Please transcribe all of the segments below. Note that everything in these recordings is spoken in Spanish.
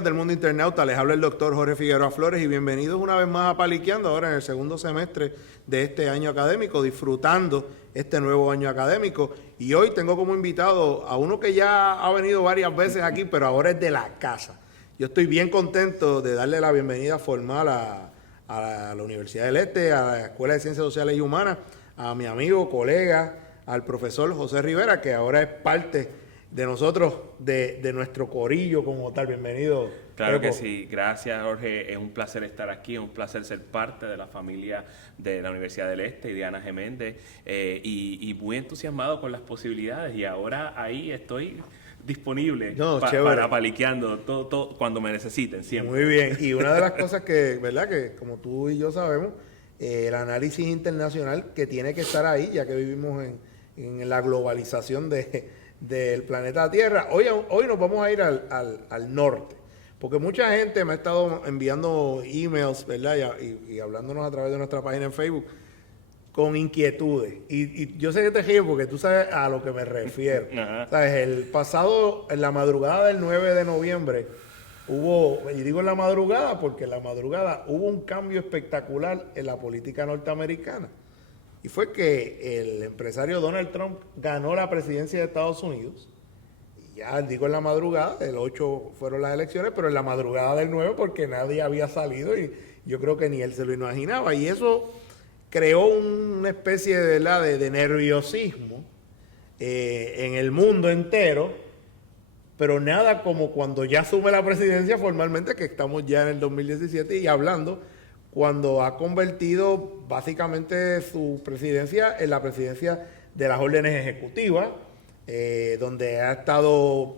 Del mundo internauta, les habla el doctor Jorge Figueroa Flores y bienvenidos una vez más a Paliqueando, ahora en el segundo semestre de este año académico, disfrutando este nuevo año académico. Y hoy tengo como invitado a uno que ya ha venido varias veces aquí, pero ahora es de la casa. Yo estoy bien contento de darle la bienvenida formal a la Universidad del Este, a la Escuela de Ciencias Sociales y Humanas, a mi amigo, colega, al profesor José Rivera, que ahora es parte de nosotros, de nuestro corillo como tal. Bienvenido. Claro que sí, gracias Jorge, es un placer estar aquí, es un placer ser parte de la familia de la Universidad del Este y de Ana Geméndez, y muy entusiasmado con las posibilidades, y ahora ahí estoy disponible para Paliqueando todo cuando me necesiten siempre. Muy bien, y una de las cosas que, ¿verdad?, que como tú y yo sabemos, el análisis internacional que tiene que estar ahí, ya que vivimos en la globalización del planeta Tierra. Hoy nos vamos a ir al norte, porque mucha gente me ha estado enviando emails, ¿verdad? Y hablándonos a través de nuestra página en Facebook con inquietudes. Y yo sé que te río porque tú sabes a lo que me refiero. ¿Sabes? En la madrugada del 9 de noviembre, y digo en la madrugada porque en la madrugada hubo un cambio espectacular en la política norteamericana. Y fue que el empresario Donald Trump ganó la presidencia de Estados Unidos. Y ya digo en la madrugada, el 8 fueron las elecciones, pero en la madrugada del 9 porque nadie había salido y yo creo que ni él se lo imaginaba. Y eso creó una especie de nerviosismo en el mundo entero, pero nada como cuando ya asume la presidencia formalmente, que estamos ya en el 2017 y hablando, cuando ha convertido básicamente su presidencia en la presidencia de las órdenes ejecutivas, donde ha estado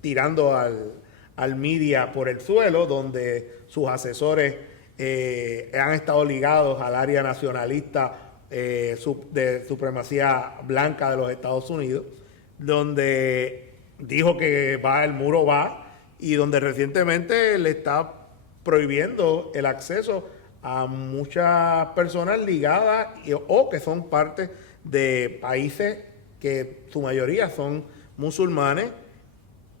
tirando al media por el suelo, donde sus asesores han estado ligados al área nacionalista de supremacía blanca de los Estados Unidos, donde dijo que el muro va, y donde recientemente le está prohibiendo el acceso a muchas personas ligadas o que son parte de países que su mayoría son musulmanes,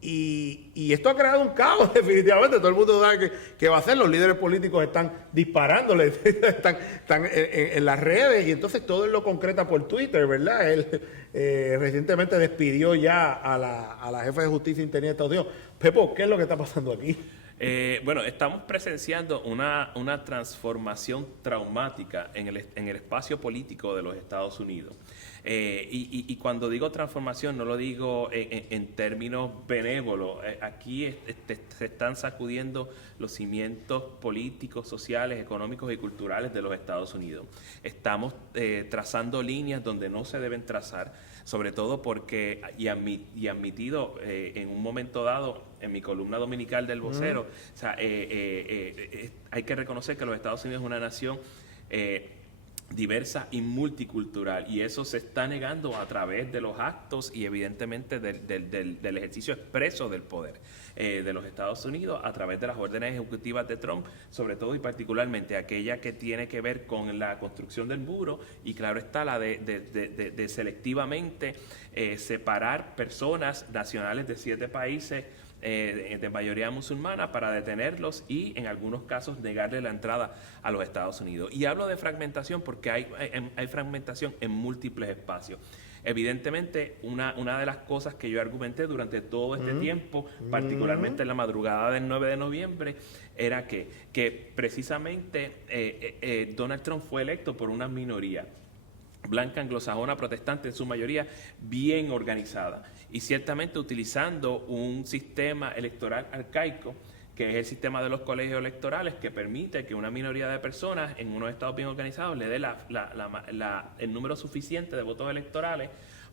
y esto ha creado un caos definitivamente. Todo el mundo sabe que va a ser, los líderes políticos están disparándole, están en las redes, y entonces todo él lo concreta por Twitter, ¿verdad? Él recientemente despidió ya a la jefa de justicia interna de Estados Unidos. Pepo, ¿qué es lo que está pasando aquí? Bueno, estamos presenciando una transformación traumática en el espacio político de los Estados Unidos. Y cuando digo transformación, no lo digo en términos benévolos. Aquí se están sacudiendo los cimientos políticos, sociales, económicos y culturales de los Estados Unidos. Estamos trazando líneas donde no se deben trazar, sobre todo porque, y admitido en un momento dado, en mi columna dominical del Vocero, o sea, hay que reconocer que los Estados Unidos es una nación diversa y multicultural, y eso se está negando a través de los actos y evidentemente del ejercicio expreso del poder de los Estados Unidos a través de las órdenes ejecutivas de Trump, sobre todo y particularmente aquella que tiene que ver con la construcción del muro, y claro está la de selectivamente separar personas nacionales de 7 países de mayoría musulmana para detenerlos y en algunos casos negarle la entrada a los Estados Unidos. Y hablo de fragmentación porque hay fragmentación en múltiples espacios. Evidentemente, una de las cosas que yo argumenté durante todo este tiempo, particularmente en la madrugada del 9 de noviembre, era que precisamente Donald Trump fue electo por una minoría blanca, anglosajona, protestante, en su mayoría bien organizada, y ciertamente utilizando un sistema electoral arcaico, que es el sistema de los colegios electorales, que permite que una minoría de personas en unos estados bien organizados le dé el número suficiente de votos electorales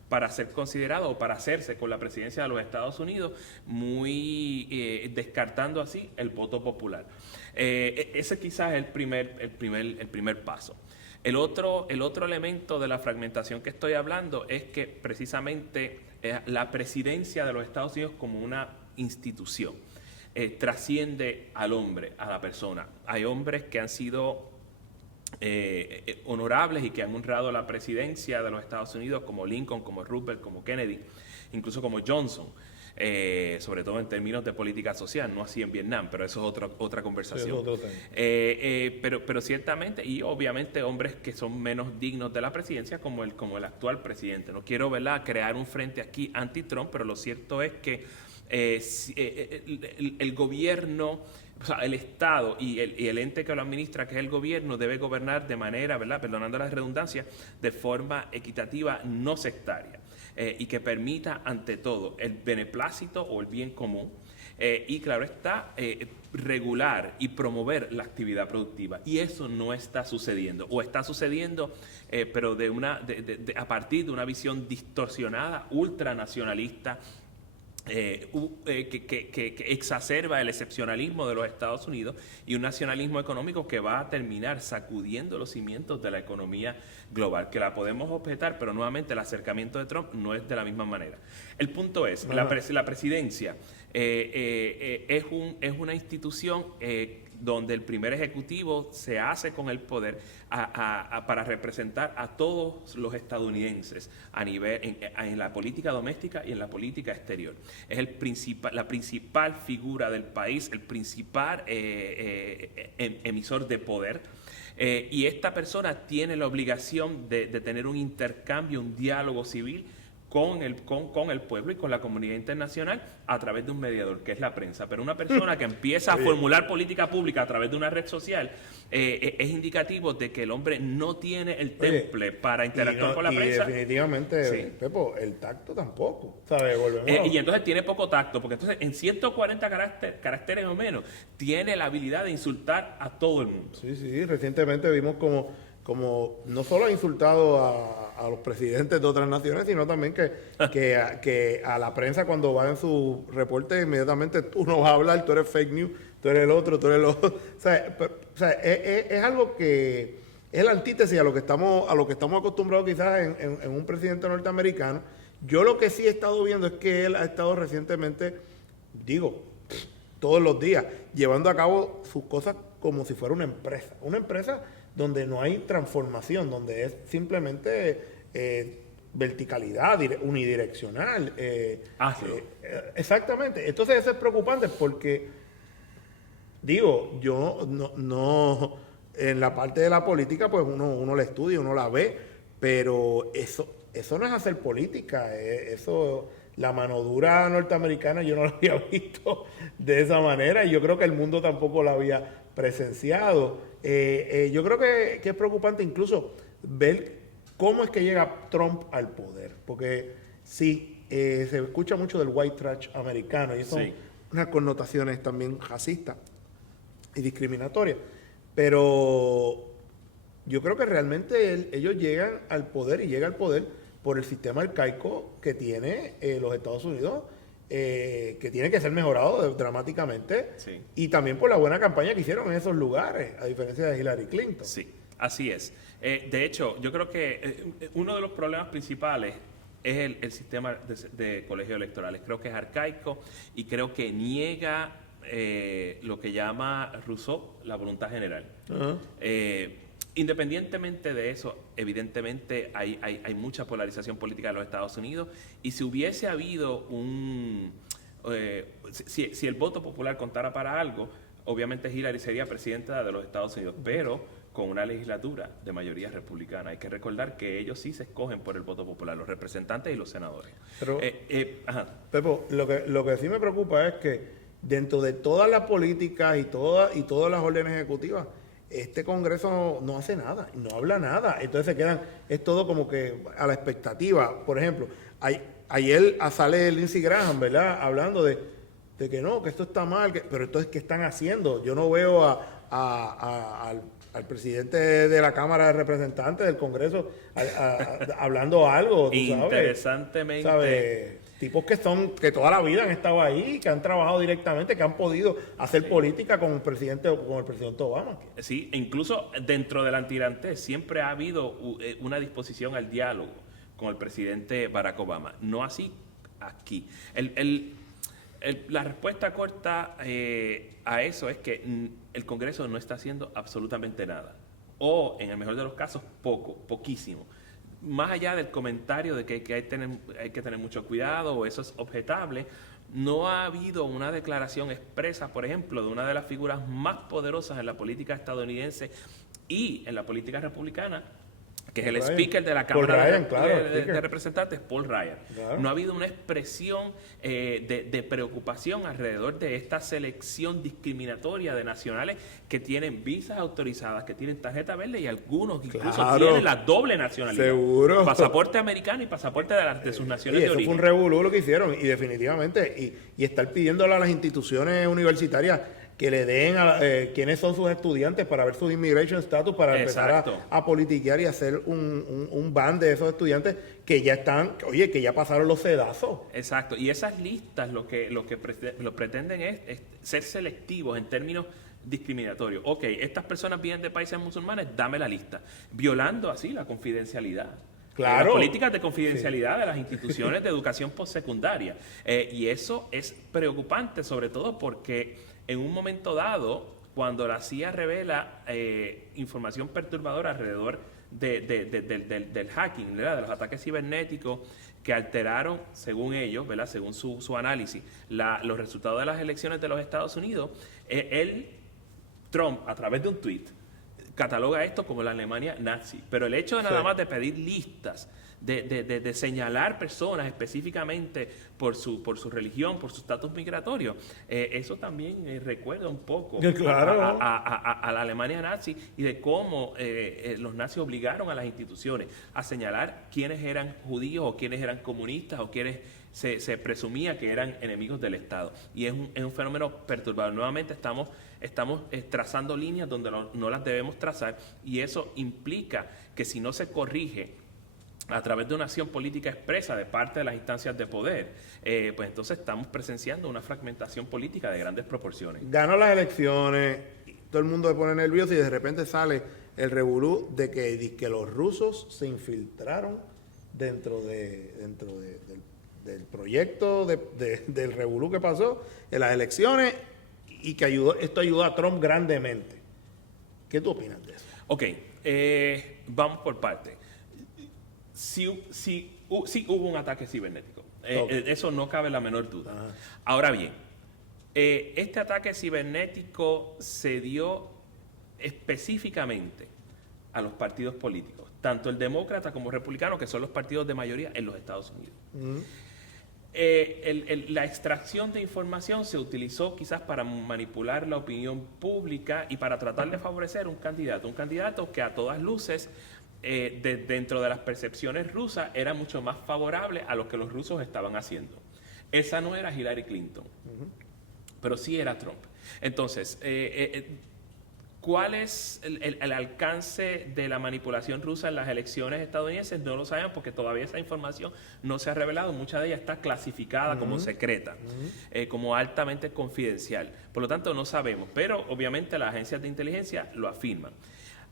para ser considerado o para hacerse con la presidencia de los Estados Unidos, muy descartando así el voto popular. Ese quizás es el primer paso. El otro elemento de la fragmentación que estoy hablando es que precisamente la presidencia de los Estados Unidos como una institución trasciende al hombre, a la persona. Hay hombres que han sido honorables y que han honrado la presidencia de los Estados Unidos, como Lincoln, como Roosevelt, como Kennedy, incluso como Johnson, sobre todo en términos de política social, no así en Vietnam, pero eso es otra conversación. Sí, pero ciertamente, y obviamente hombres que son menos dignos de la presidencia, como el actual presidente. No quiero, ¿verdad?, crear un frente aquí anti-Trump, pero lo cierto es que el gobierno, o sea, el Estado y el ente que lo administra, que es el gobierno, debe gobernar de manera, ¿verdad?, perdonando las redundancias, de forma equitativa, no sectaria, y que permita ante todo el beneplácito o el bien común, y claro está, regular y promover la actividad productiva. Y eso no está sucediendo, o está sucediendo, pero a partir de una visión distorsionada, ultranacionalista, que exacerba el excepcionalismo de los Estados Unidos y un nacionalismo económico que va a terminar sacudiendo los cimientos de la economía global, que la podemos objetar, pero nuevamente el acercamiento de Trump no es de la misma manera. El punto es, la presidencia es una institución donde el primer ejecutivo se hace con el poder para representar a todos los estadounidenses a nivel en la política doméstica y en la política exterior. Es la principal figura del país, el principal emisor de poder. Y esta persona tiene la obligación de tener un intercambio, un diálogo civil con el pueblo y con la comunidad internacional a través de un mediador, que es la prensa. Pero una persona que empieza a formular política pública a través de una red social es indicativo de que el hombre no tiene el temple para interactuar con la prensa. Definitivamente, sí. Pepo, el tacto tampoco, ¿sabes? Y entonces tiene poco tacto, porque entonces en 140 caracteres o menos tiene la habilidad de insultar a todo el mundo. Sí, recientemente vimos como no solo ha insultado a los presidentes de otras naciones, sino también que a la prensa, cuando va en su reporte, inmediatamente tú no vas a hablar, tú eres fake news, tú eres el otro, tú eres lo otro. O sea, es algo que es la antítesis a lo que estamos acostumbrados quizás en un presidente norteamericano. Yo lo que sí he estado viendo es que él ha estado recientemente, todos los días, llevando a cabo sus cosas como si fuera una empresa donde no hay transformación, donde es simplemente verticalidad, unidireccional. Exactamente. Entonces eso es preocupante porque, yo no en la parte de la política, pues uno la estudia, uno la ve, pero eso no es hacer política. La mano dura norteamericana yo no la había visto de esa manera, y yo creo que el mundo tampoco la había presenciado. Yo creo que es preocupante incluso ver cómo es que llega Trump al poder, porque sí, se escucha mucho del white trash americano, y eso son unas connotaciones también racistas y discriminatorias, pero yo creo que realmente ellos llegan al poder, y llega al poder por el sistema arcaico que tiene los Estados Unidos, que tiene que ser mejorado dramáticamente, y también por la buena campaña que hicieron en esos lugares, a diferencia de Hillary Clinton. Sí, así es. De hecho, yo creo que uno de los problemas principales es el sistema de colegios electorales. Creo que es arcaico y creo que niega lo que llama Rousseau la voluntad general. Independientemente de eso, evidentemente hay mucha polarización política en los Estados Unidos, y si hubiese habido si el voto popular contara para algo, obviamente Hillary sería presidenta de los Estados Unidos, pero con una legislatura de mayoría republicana. Hay que recordar que ellos sí se escogen por el voto popular, los representantes y los senadores. Pero, Pepo, lo que sí me preocupa es que dentro de todas las políticas y todas las órdenes ejecutivas, este Congreso no hace nada, no habla nada. Entonces es todo como que a la expectativa. Por ejemplo, ayer sale Lindsey Graham, ¿verdad?, hablando de de que no, que esto está mal, pero entonces, ¿qué están haciendo? Yo no veo al presidente de la Cámara de Representantes del Congreso hablando algo, ¿tú sabes? Interesantemente. ¿Sabes? Tipos que toda la vida han estado ahí, que han trabajado directamente, que han podido hacer política con el presidente Obama. Sí, incluso dentro del antirantez siempre ha habido una disposición al diálogo con el presidente Barack Obama. No así aquí. La respuesta corta a eso es que el Congreso no está haciendo absolutamente nada. O, en el mejor de los casos, poquísimo. Más allá del comentario de que hay que tener mucho cuidado o eso es objetable, no ha habido una declaración expresa, por ejemplo, de una de las figuras más poderosas en la política estadounidense y en la política republicana, que es el speaker de la Cámara de Representantes, Paul Ryan. Claro. No ha habido una expresión de preocupación alrededor de esta selección discriminatoria de nacionales que tienen visas autorizadas, que tienen tarjeta verde y algunos que incluso tienen la doble nacionalidad. Seguro. Pasaporte americano y pasaporte de sus naciones de origen. Eso fue un revolú lo que hicieron y definitivamente, y estar pidiéndole a las instituciones universitarias que le den quiénes son sus estudiantes para ver su immigration status, para empezar a politiquear y hacer un ban de esos estudiantes que ya están, que ya pasaron los sedazos. Exacto, y esas listas lo que pretenden es ser selectivos en términos discriminatorios. Ok, estas personas vienen de países musulmanes, dame la lista, violando así la confidencialidad. Claro. Las políticas de confidencialidad de las instituciones de educación postsecundaria. Y eso es preocupante, sobre todo porque en un momento dado, cuando la CIA revela información perturbadora alrededor del hacking, ¿verdad? De los ataques cibernéticos que alteraron, según ellos, ¿verdad? Según su análisis, los resultados de las elecciones de los Estados Unidos, Trump, a través de un tweet, cataloga esto como la Alemania nazi. Pero el hecho de nada más de pedir listas, de señalar personas específicamente por su religión, por su estatus migratorio, eso también recuerda un poco a la Alemania nazi y de cómo los nazis obligaron a las instituciones a señalar quiénes eran judíos o quiénes eran comunistas o quiénes se presumía que eran enemigos del Estado. Y es un fenómeno perturbador. Nuevamente estamos trazando líneas donde no las debemos trazar, y eso implica que si no se corrige a través de una acción política expresa de parte de las instancias de poder, pues entonces estamos presenciando una fragmentación política de grandes proporciones. Ganó las elecciones, todo el mundo se pone nervioso y de repente sale el revolú de que los rusos se infiltraron dentro del proyecto del revolú que pasó en las elecciones y que esto ayudó a Trump grandemente. ¿Qué tú opinas de eso? Ok, vamos por partes. Sí hubo un ataque cibernético. Eso no cabe la menor duda. Ajá. Ahora bien, este ataque cibernético se dio específicamente a los partidos políticos, tanto el demócrata como el republicano, que son los partidos de mayoría en los Estados Unidos. Uh-huh. La extracción de información se utilizó quizás para manipular la opinión pública y para tratar de favorecer un candidato que a todas luces, dentro de las percepciones rusas, era mucho más favorable a lo que los rusos estaban haciendo. Esa no era Hillary Clinton, pero sí era Trump. Entonces, ¿cuál es el alcance de la manipulación rusa en las elecciones estadounidenses? No lo sabemos porque todavía esa información no se ha revelado. Mucha de ella está clasificada como secreta, como altamente confidencial. Por lo tanto, no sabemos. Pero obviamente las agencias de inteligencia lo afirman.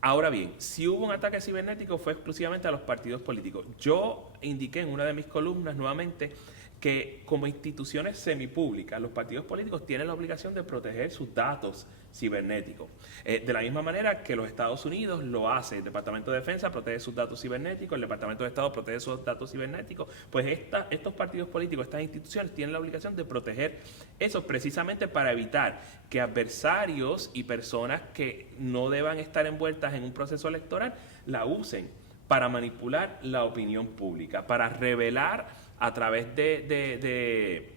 Ahora bien, si hubo un ataque cibernético fue exclusivamente a los partidos políticos. Yo indiqué en una de mis columnas nuevamente que como instituciones semipúblicas, los partidos políticos tienen la obligación de proteger sus datos cibernéticos. De la misma manera que los Estados Unidos lo hace, el Departamento de Defensa protege sus datos cibernéticos, el Departamento de Estado protege sus datos cibernéticos, pues estos partidos políticos, estas instituciones tienen la obligación de proteger eso precisamente para evitar que adversarios y personas que no deban estar envueltas en un proceso electoral la usen para manipular la opinión pública, para revelar a través de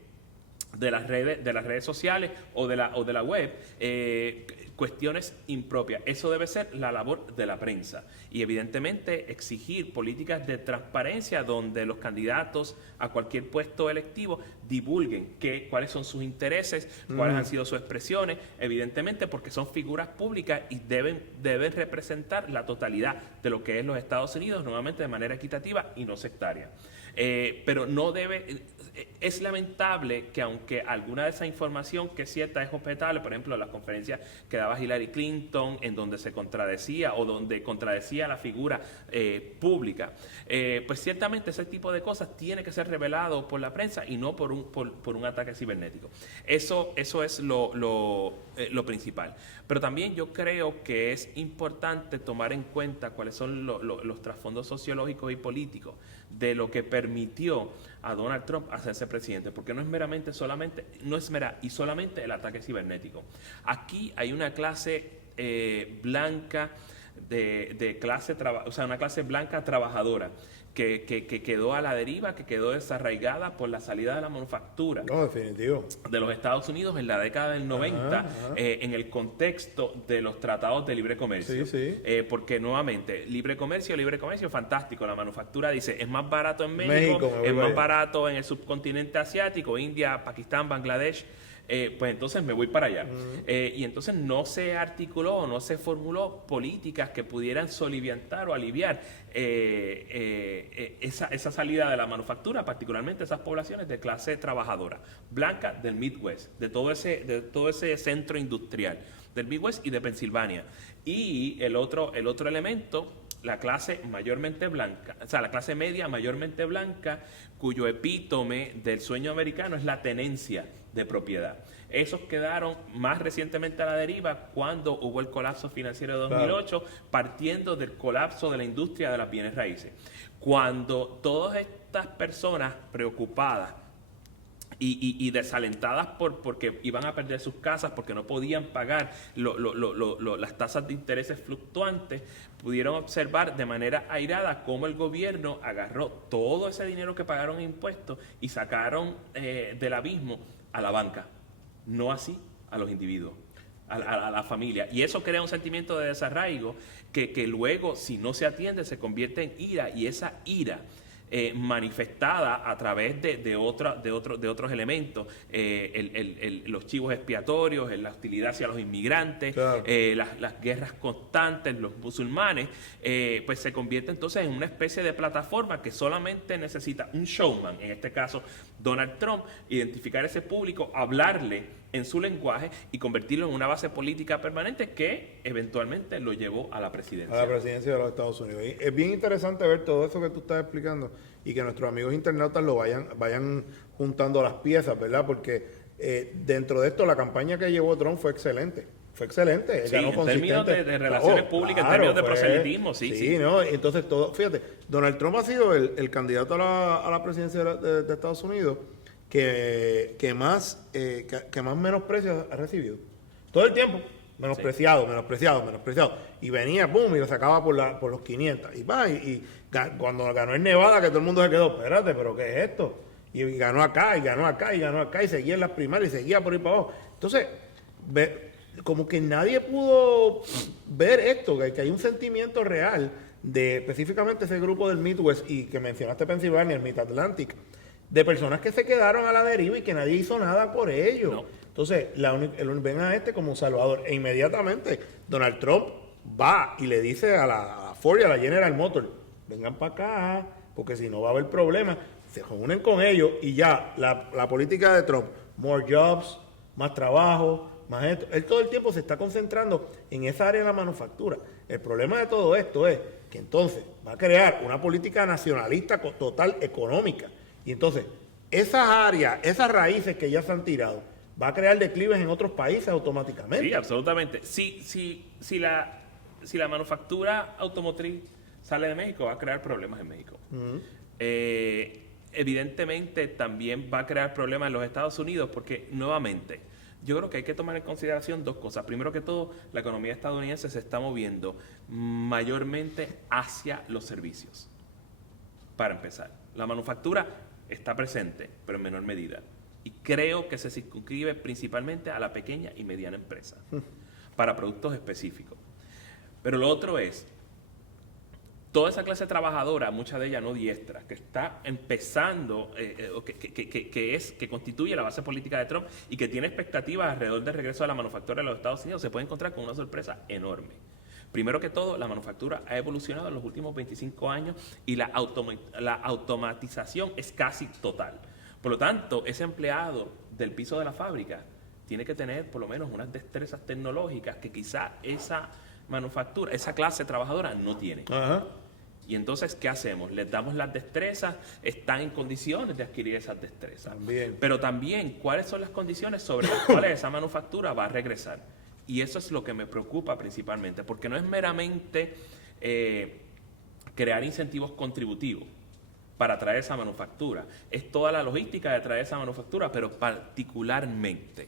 las redes sociales o de la web cuestiones impropias. Eso debe ser la labor de la prensa. Y evidentemente exigir políticas de transparencia donde los candidatos a cualquier puesto electivo divulguen cuáles son sus intereses, cuáles han sido sus expresiones, evidentemente porque son figuras públicas y deben representar la totalidad de lo que es los Estados Unidos, nuevamente de manera equitativa y no sectaria. Pero no debe... Es lamentable que aunque alguna de esa información que es cierta es objetable, por ejemplo, las conferencias que daba Hillary Clinton, en donde se contradecía o donde contradecía la figura pública, pues ciertamente ese tipo de cosas tiene que ser revelado por la prensa y no por un ataque cibernético. Eso es lo principal. Pero también yo creo que es importante tomar en cuenta cuáles son los trasfondos sociológicos y políticos de lo que permitió a Donald Trump hacerse presidente, porque no es solamente el ataque cibernético. Aquí hay una clase blanca una clase blanca trabajadora que quedó a la deriva, que quedó desarraigada por la salida de la manufactura de los Estados Unidos en la década del 90, en el contexto de los tratados de libre comercio. Porque nuevamente, libre comercio, fantástico. La manufactura dice, es más barato en México, es más barato en el subcontinente asiático, India, Pakistán, Bangladesh. Pues entonces me voy para allá. Y entonces no se articuló, no se formuló políticas que pudieran soliviantar o aliviar esa salida de la manufactura, particularmente esas poblaciones de clase trabajadora, blanca del Midwest, de todo ese centro industrial, del Midwest y de Pensilvania. Y el otro elemento, la clase mayormente blanca, o sea, la clase media mayormente blanca, cuyo epítome del sueño americano es la tenencia de propiedad. Esos quedaron más recientemente a la deriva cuando hubo el colapso financiero de 2008, partiendo del colapso de la industria de las bienes raíces. Cuando todas estas personas preocupadas y desalentadas porque iban a perder sus casas, porque no podían pagar las tasas de intereses fluctuantes, pudieron observar de manera airada cómo el gobierno agarró todo ese dinero que pagaron en impuestos y sacaron del abismo a la banca, no así a los individuos, a la familia. Y eso crea un sentimiento de desarraigo que luego, si no se atiende, se convierte en ira, y esa ira manifestada a través de otros elementos, los chivos expiatorios, la hostilidad hacia los inmigrantes, las guerras constantes, los musulmanes, pues se convierte entonces en una especie de plataforma que solamente necesita un showman, en este caso Donald Trump, identificar ese público, hablarle en su lenguaje y convertirlo en una base política permanente que eventualmente lo llevó a la presidencia. A la presidencia de los Estados Unidos. Y es bien interesante ver todo eso que tú estás explicando y que nuestros amigos internautas lo vayan juntando las piezas, ¿verdad? Porque dentro de esto la campaña que llevó Trump fue excelente. Fue excelente. Sí, en términos de relaciones públicas, en términos de proselitismo, sí. ¿No? Entonces, fíjate, Donald Trump ha sido el candidato a la presidencia de Estados Unidos que más menosprecio ha recibido. Todo el tiempo, menospreciado. Y venía, boom, y lo sacaba por los 500. Y cuando ganó en Nevada, que todo el mundo se quedó, espérate, ¿pero qué es esto? Y ganó acá, y seguía en las primarias, y seguía por ahí para abajo. Entonces, como que nadie pudo ver esto, que hay un sentimiento real de específicamente ese grupo del Midwest, y que mencionaste Pensilvania, el Mid-Atlantic, de personas que se quedaron a la deriva y que nadie hizo nada por ello. No. Entonces, ven a este como un salvador. E inmediatamente Donald Trump va y le dice a la Ford y a la General Motors, vengan para acá, porque si no va a haber problemas. Se reúnen con ellos y ya la política de Trump, more jobs, más trabajo, más esto. Él todo el tiempo se está concentrando en esa área de la manufactura. El problema de todo esto es que entonces va a crear una política nacionalista total económica. Y entonces, esas áreas, esas raíces que ya se han tirado, va a crear declives en otros países automáticamente. Sí, absolutamente. Si la manufactura automotriz sale de México, va a crear problemas en México. Evidentemente, también va a crear problemas en los Estados Unidos porque, nuevamente, yo creo que hay que tomar en consideración dos cosas. Primero que todo, la economía estadounidense se está moviendo mayormente hacia los servicios. Para empezar, la manufactura está presente, pero en menor medida. Y creo que se circunscribe principalmente a la pequeña y mediana empresa. para productos específicos. Pero lo otro es, toda esa clase trabajadora, mucha de ella no diestra, que está empezando, que constituye la base política de Trump y que tiene expectativas alrededor del regreso de la manufactura de los Estados Unidos, se puede encontrar con una sorpresa enorme. Primero que todo, la manufactura ha evolucionado en los últimos 25 años y la automatización es casi total. Por lo tanto, ese empleado del piso de la fábrica tiene que tener por lo menos unas destrezas tecnológicas que quizá esa manufactura, esa clase trabajadora no tiene. Ajá. Y entonces, ¿qué hacemos? Les damos las destrezas, están en condiciones de adquirir esas destrezas. También. Pero también, ¿cuáles son las condiciones sobre las cuales esa manufactura va a regresar? Y eso es lo que me preocupa principalmente, porque no es meramente crear incentivos contributivos para atraer esa manufactura, es toda la logística de atraer esa manufactura, pero particularmente,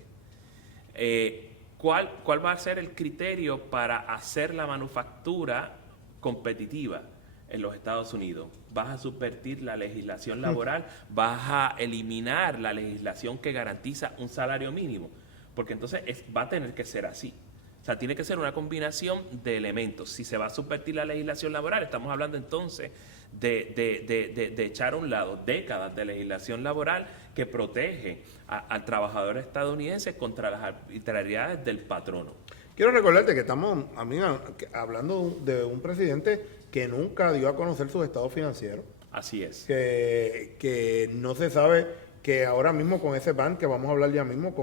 ¿cuál va a ser el criterio para hacer la manufactura competitiva en los Estados Unidos? ¿Vas a subvertir la legislación laboral? ¿Vas a eliminar la legislación que garantiza un salario mínimo? Porque entonces va a tener que ser así. O sea, tiene que ser una combinación de elementos. Si se va a subvertir la legislación laboral, estamos hablando entonces de echar a un lado décadas de legislación laboral que protege al trabajador estadounidense contra las arbitrariedades del patrono. Quiero recordarte que estamos, amiga, hablando de un presidente que nunca dio a conocer sus estados financieros. Así es. Que no se sabe, que ahora mismo con ese ban que vamos a hablar ya mismo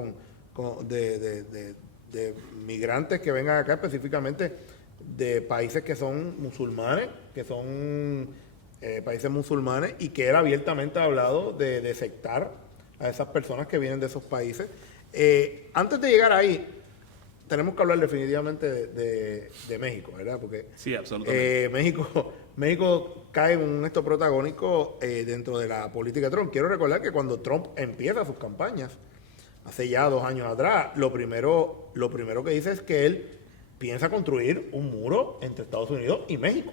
de migrantes que vengan acá, específicamente de países que son musulmanes, países musulmanes, y que él abiertamente ha hablado de sectar a esas personas que vienen de esos países. Antes de llegar ahí, tenemos que hablar definitivamente de México, ¿verdad? Porque sí, absolutamente. México cae en un esto protagónico dentro de la política de Trump. Quiero recordar que cuando Trump empieza sus campañas, hace ya 2 años atrás, lo primero que dice es que él piensa construir un muro entre Estados Unidos y México.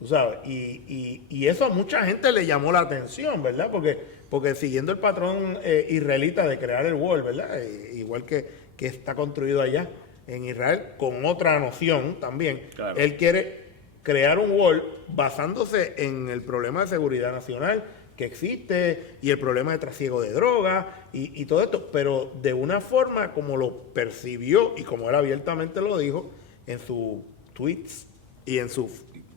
Tú sabes, y eso a mucha gente le llamó la atención, ¿verdad? Porque siguiendo el patrón israelita de crear el wall, ¿verdad? Igual que está construido allá en Israel, con otra noción también. Claro. Él quiere crear un wall basándose en el problema de seguridad nacional que existe y el problema de trasiego de drogas y todo esto, pero de una forma como lo percibió y como él abiertamente lo dijo en sus tweets y en su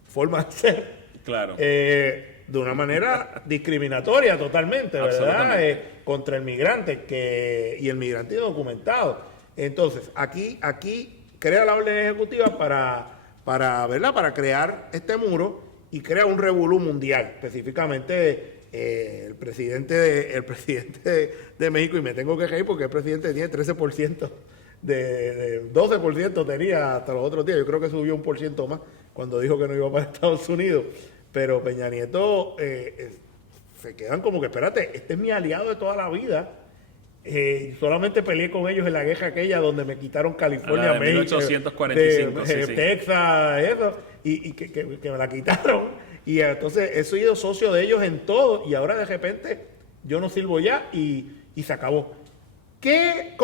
forma de ser. Claro. De una manera discriminatoria totalmente, ¿verdad? Contra el migrante y el migrante indocumentado. Entonces, aquí crea la orden ejecutiva ¿verdad? Para crear este muro y crea un revolú mundial, específicamente el presidente de México, y me tengo que reír porque el presidente tiene 13%, de 12% tenía hasta los otros días. Yo creo que subió 1% más cuando dijo que no iba para Estados Unidos. Pero Peña Nieto se quedan como que, espérate, este es mi aliado de toda la vida. Solamente peleé con ellos en la guerra aquella donde me quitaron California, México, 1845, sí. Texas, eso, y que me la quitaron. Y entonces he sido socio de ellos en todo, y ahora de repente yo no sirvo ya y se acabó. ¿Qué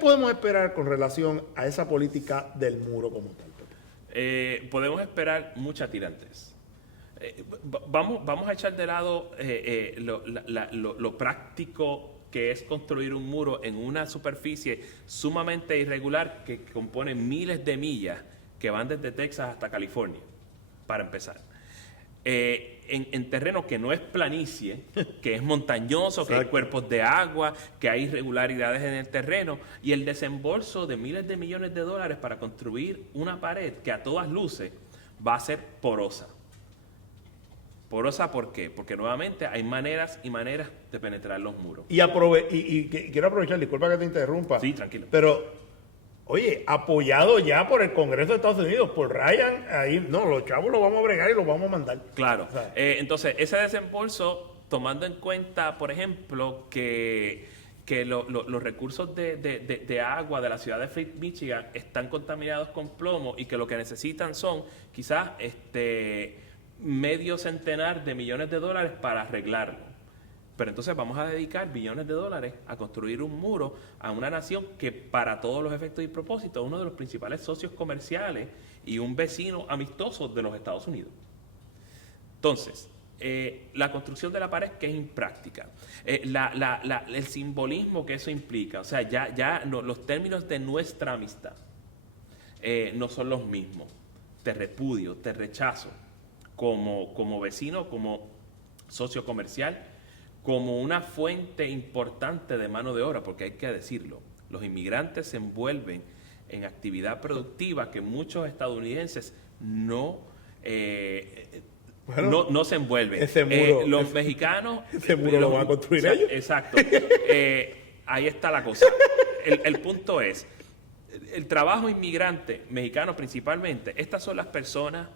podemos esperar con relación a esa política del muro como tal? Podemos esperar muchas tirantes. Vamos a echar de lado lo práctico que es construir un muro en una superficie sumamente irregular que compone miles de millas que van desde Texas hasta California, para empezar. En terreno que no es planicie, que es montañoso, que hay cuerpos de agua, que hay irregularidades en el terreno, y el desembolso de miles de millones de dólares para construir una pared que a todas luces va a ser porosa. ¿Porosa por qué? Porque nuevamente hay maneras y maneras de penetrar los muros. Y quiero aprovechar, disculpa que te interrumpa. Sí, tranquilo. Pero, oye, apoyado ya por el Congreso de Estados Unidos, por Ryan, ahí, no, los chavos los vamos a bregar y los vamos a mandar. Claro. O sea, Entonces, ese desembolso, tomando en cuenta, por ejemplo, que los recursos de agua de la ciudad de Flint, Michigan, están contaminados con plomo y que lo que necesitan son quizás $medio centenar de millones para arreglarlo. pero entonces vamos a dedicar billones de dólares a construir un muro a una nación que para todos los efectos y propósitos es uno de los principales socios comerciales y un vecino amistoso de los Estados Unidos. Entonces, la construcción de la pared que es impráctica, el simbolismo que eso implica, o sea, ya no, los términos de nuestra amistad no son los mismos. Te repudio, te rechazo como vecino, como socio comercial, como una fuente importante de mano de obra, porque hay que decirlo, los inmigrantes se envuelven en actividad productiva que muchos estadounidenses no se envuelven. Ese muro, los mexicanos... Ese muro lo van a construir ellos. Exacto. Ahí está la cosa. El punto es, el trabajo inmigrante mexicano principalmente, estas son las personas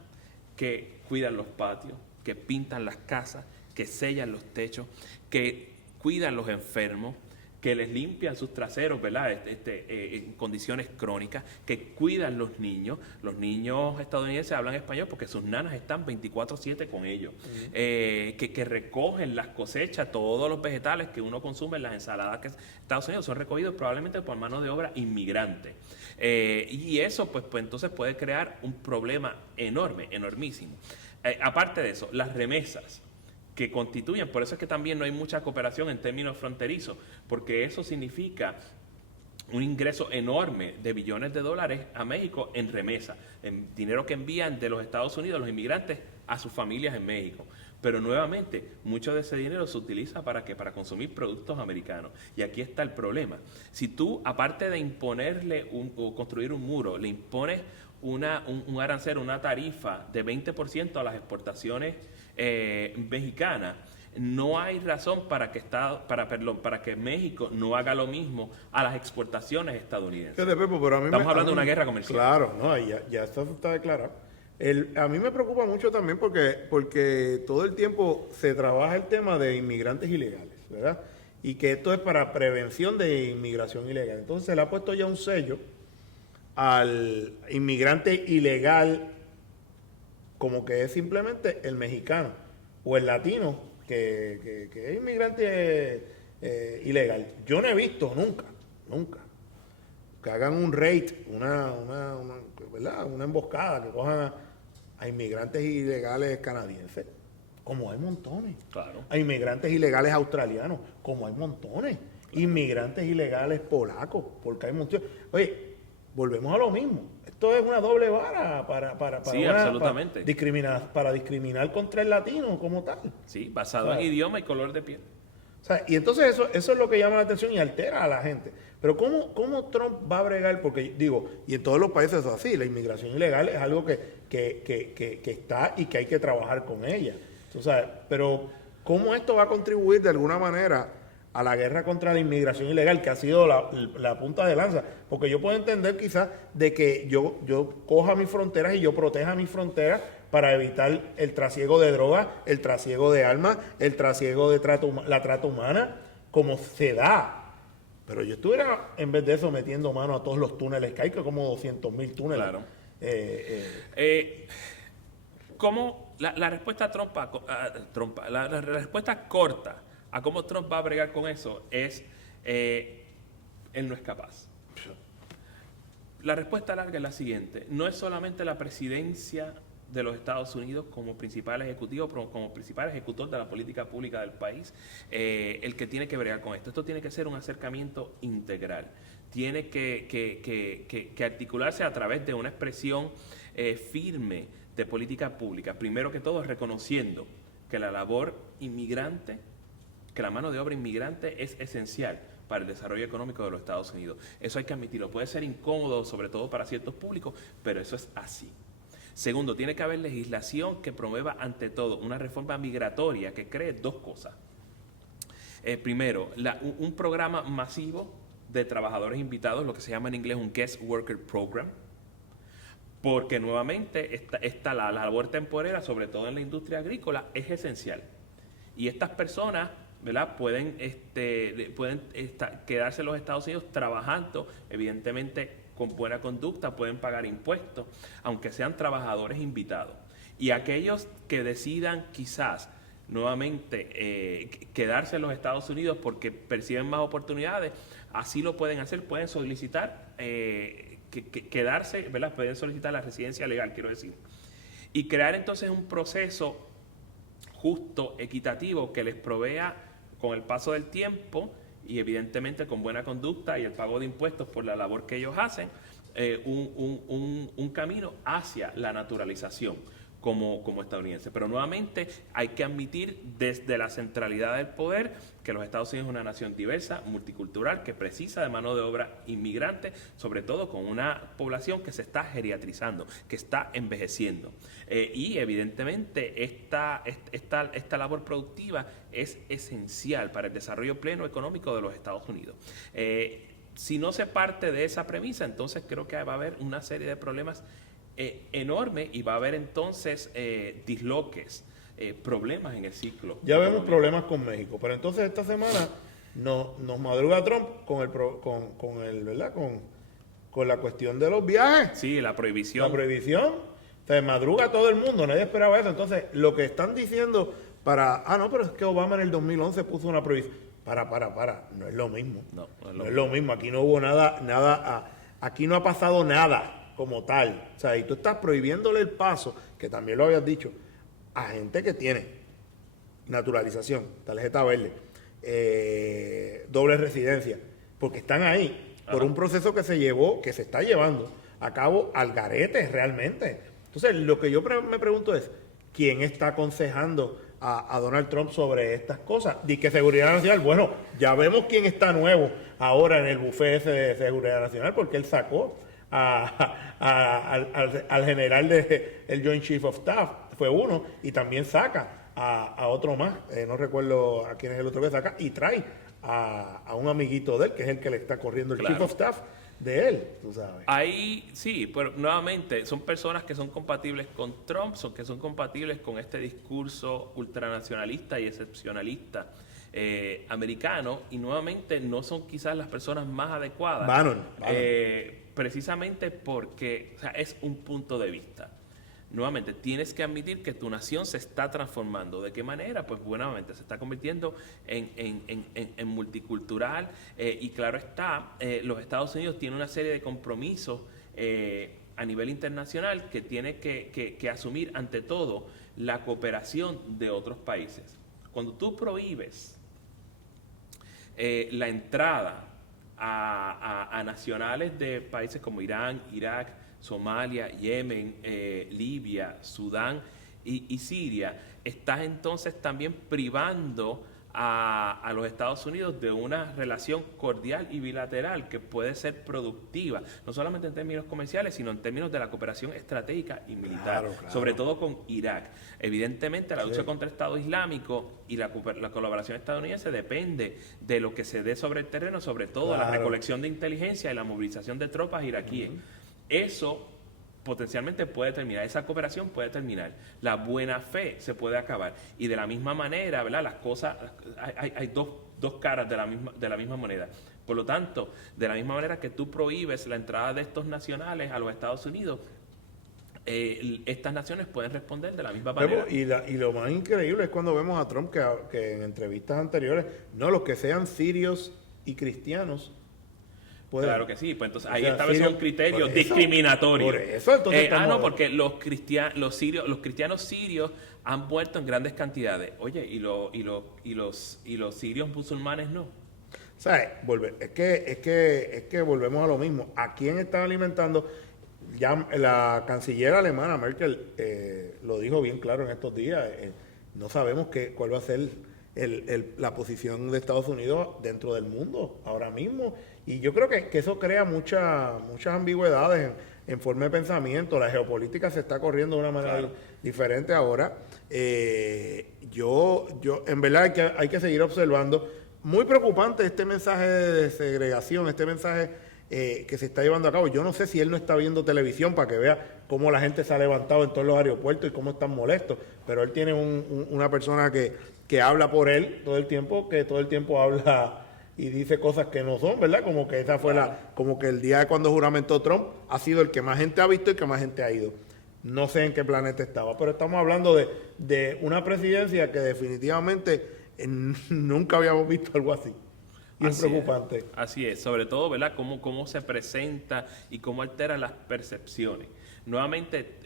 que cuidan los patios, que pintan las casas, que sellan los techos, que cuidan los enfermos, que les limpian sus traseros, ¿verdad? En condiciones crónicas, que cuidan los niños. Los niños estadounidenses hablan español porque sus nanas están 24/7 con ellos. Que recogen las cosechas, todos los vegetales que uno consume en las ensaladas que Estados Unidos son recogidos probablemente por mano de obra inmigrante. Y eso, pues entonces puede crear un problema enorme, enormísimo. Aparte de eso, las remesas que constituyen, por eso es que también no hay mucha cooperación en términos fronterizos, porque eso significa un ingreso enorme de billones de dólares a México en remesa, en dinero que envían de los Estados Unidos los inmigrantes a sus familias en México. Pero nuevamente, mucho de ese dinero se utiliza para consumir productos americanos. Y aquí está el problema. Si tú, aparte de imponerle o construir un muro, le impones un arancel, una tarifa de 20% a las exportaciones mexicanas, no hay razón para que México no haga lo mismo a las exportaciones estadounidenses. Estamos hablando de una guerra comercial. Claro, no, ya esto está declarado. A mí me preocupa mucho también porque todo el tiempo se trabaja el tema de inmigrantes ilegales, ¿verdad? Y que esto es para prevención de inmigración ilegal. Entonces se le ha puesto ya un sello al inmigrante ilegal como que es simplemente el mexicano o el latino que es inmigrante ilegal. Yo no he visto nunca que hagan un raid, ¿verdad? Una emboscada, que cojan a inmigrantes ilegales canadienses, como hay montones. Claro. A inmigrantes ilegales australianos, como hay montones. Claro. Inmigrantes ilegales polacos, porque hay montones. Oye, volvemos a lo mismo. Esto es una doble vara sí, absolutamente. Para discriminar contra el latino como tal. Sí, basado en idioma y color de piel. O sea, y entonces eso es lo que llama la atención y altera a la gente. Pero ¿cómo Trump va a bregar? Porque digo, y en todos los países es así, la inmigración ilegal es algo que está y que hay que trabajar con ella. O sea, pero ¿cómo esto va a contribuir de alguna manera a la guerra contra la inmigración ilegal, que ha sido la punta de lanza? Porque yo puedo entender quizás de que yo coja mis fronteras y yo proteja mis fronteras para evitar el trasiego de drogas, el trasiego de armas, el trasiego de la trata humana, como se da. Pero yo estuviera, en vez de eso, metiendo mano a todos los túneles que hay, que como 200,000 túneles. Claro. ¿Cómo la respuesta la respuesta corta a cómo Trump va a bregar con eso es él no es capaz? La respuesta larga es la siguiente: no es solamente la presidencia de los Estados Unidos como principal ejecutivo, como principal ejecutor de la política pública del país, el que tiene que bregar con esto. Esto tiene que ser un acercamiento integral. Tiene que articularse a través de una expresión firme de política pública. Primero que todo, reconociendo que la labor inmigrante, que la mano de obra inmigrante es esencial para el desarrollo económico de los Estados Unidos. Eso hay que admitirlo. Puede ser incómodo, sobre todo para ciertos públicos, pero eso es así. Segundo, tiene que haber legislación que promueva ante todo una reforma migratoria que cree dos cosas. Primero, un programa masivo de trabajadores invitados, lo que se llama en inglés un Guest Worker Program, porque nuevamente la labor temporera, sobre todo en la industria agrícola, es esencial. Y estas personas, ¿verdad?, pueden quedarse en los Estados Unidos trabajando, evidentemente con buena conducta, pueden pagar impuestos, aunque sean trabajadores invitados. Y aquellos que decidan quizás nuevamente quedarse en los Estados Unidos porque perciben más oportunidades, así lo pueden hacer, pueden solicitar quedarse, ¿verdad? Pueden solicitar la residencia legal, quiero decir. Y crear entonces un proceso justo, equitativo, que les provea con el paso del tiempo y evidentemente con buena conducta y el pago de impuestos por la labor que ellos hacen, un camino hacia la naturalización como estadounidense. Pero nuevamente hay que admitir desde la centralidad del poder que los Estados Unidos es una nación diversa, multicultural, que precisa de mano de obra inmigrante, sobre todo con una población que se está geriatrizando, que está envejeciendo. Y evidentemente esta labor productiva es esencial para el desarrollo pleno económico de los Estados Unidos. Si no se parte de esa premisa, entonces creo que va a haber una serie de problemas enorme y va a haber entonces disloques, problemas en el ciclo. Ya vemos problemas con México, pero entonces esta semana nos madruga Trump ¿verdad? Con la cuestión de los viajes. Sí, la prohibición. La prohibición. Se madruga todo el mundo, nadie esperaba eso. Entonces, lo que están diciendo no, pero es que Obama en el 2011 puso una prohibición. No es lo mismo. No es lo mismo. Aquí no hubo aquí no ha pasado nada como tal. O sea, y tú estás prohibiéndole el paso, que también lo habías dicho, a gente que tiene naturalización, tarjeta verde, doble residencia, porque están ahí por un proceso que se está llevando a cabo al garete realmente. Entonces, lo que yo me pregunto es, ¿quién está aconsejando a Donald Trump sobre estas cosas? Di que seguridad nacional, bueno, ya vemos quién está nuevo ahora en el buffet ese de seguridad nacional, porque él sacó al general el Joint Chief of Staff, fue uno, y también saca a otro más, no recuerdo a quién es el otro que saca, y trae a un amiguito de él, que es el que le está corriendo el Chief of Staff de él, tú sabes. Ahí sí, pero nuevamente son personas que son compatibles con Trump, que son compatibles con este discurso ultranacionalista y excepcionalista americano, y nuevamente no son quizás las personas más adecuadas. Bannon. Precisamente porque es un punto de vista. Nuevamente, tienes que admitir que tu nación se está transformando. ¿De qué manera? Pues buenamente se está convirtiendo en multicultural y claro está, los Estados Unidos tienen una serie de compromisos a nivel internacional que tiene que asumir ante todo la cooperación de otros países. Cuando tú prohíbes la entrada a nacionales de países como Irán, Irak, Somalia, Yemen, Libia, Sudán y Siria, estás entonces también privando a los Estados Unidos de una relación cordial y bilateral que puede ser productiva, no solamente en términos comerciales, sino en términos de la cooperación estratégica y militar, claro. Sobre todo con Irak. Evidentemente, la lucha contra el Estado Islámico y la colaboración estadounidense depende de lo que se dé sobre el terreno, sobre todo la recolección de inteligencia y la movilización de tropas iraquíes. Eso potencialmente puede terminar, esa cooperación puede terminar, la buena fe se puede acabar, y de la misma manera, ¿verdad? Las cosas, hay dos caras de la misma moneda. Por lo tanto, de la misma manera que tú prohíbes la entrada de estos nacionales a los Estados Unidos, estas naciones pueden responder de la misma manera. Y lo más increíble es cuando vemos a Trump que en entrevistas anteriores, no, los que sean sirios y cristianos. Claro que sí, pues entonces ahí establece un criterio discriminatorio. Por eso, entonces porque los cristianos sirios han muerto en grandes cantidades. Oye, y los sirios musulmanes no. ¿Sabes? Es que volvemos a lo mismo. ¿A quién están alimentando? Ya la canciller alemana Merkel lo dijo bien claro en estos días. No sabemos cuál va a ser la posición de Estados Unidos dentro del mundo ahora mismo. Y yo creo que eso crea muchas ambigüedades en forma de pensamiento. La geopolítica se está corriendo de una manera diferente ahora. Yo en verdad hay que seguir observando. Muy preocupante este mensaje de segregación, este mensaje que se está llevando a cabo. Yo no sé si él no está viendo televisión para que vea cómo la gente se ha levantado en todos los aeropuertos y cómo están molestos, pero él tiene una persona que habla por él todo el tiempo habla y dice cosas que no son, ¿verdad? Como que esa fue como que el día de cuando juramentó Trump ha sido el que más gente ha visto y que más gente ha ido. no sé en qué planeta estaba, pero estamos hablando de una presidencia que definitivamente nunca habíamos visto algo así. Y es preocupante. Así es, sobre todo, ¿verdad? Cómo se presenta y cómo altera las percepciones. Nuevamente,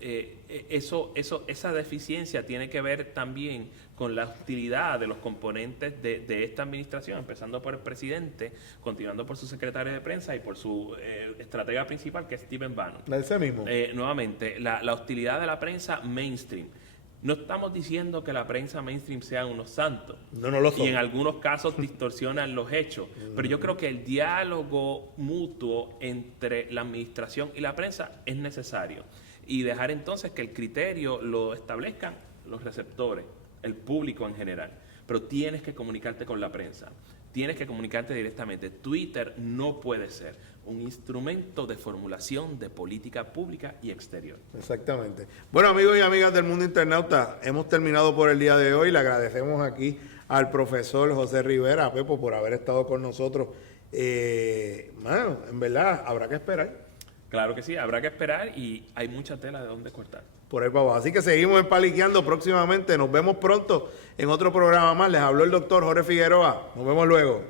esa deficiencia tiene que ver también con la hostilidad de los componentes de esta administración, empezando por el presidente, continuando por su secretario de prensa y por su estratega principal, que es Stephen Bannon. Ese mismo. Nuevamente, la hostilidad de la prensa mainstream. No estamos diciendo que la prensa mainstream sea unos santos. No lo son. Y en algunos casos distorsionan los hechos. Pero yo creo que el diálogo mutuo entre la administración y la prensa es necesario. Y dejar entonces que el criterio lo establezcan los receptores, el público en general. Pero tienes que comunicarte con la prensa. Tienes que comunicarte directamente. Twitter no puede ser un instrumento de formulación de política pública y exterior. Exactamente. Bueno, amigos y amigas del mundo internauta, hemos terminado por el día de hoy. Le agradecemos aquí al profesor José Rivera, a Pepo, por haber estado con nosotros. Mano, en verdad, habrá que esperar. Claro que sí, habrá que esperar y hay mucha tela de dónde cortar. Por ahí para abajo. Así que seguimos empaliqueando próximamente. Nos vemos pronto en otro programa más. Les habló el doctor Jorge Figueroa. Nos vemos luego.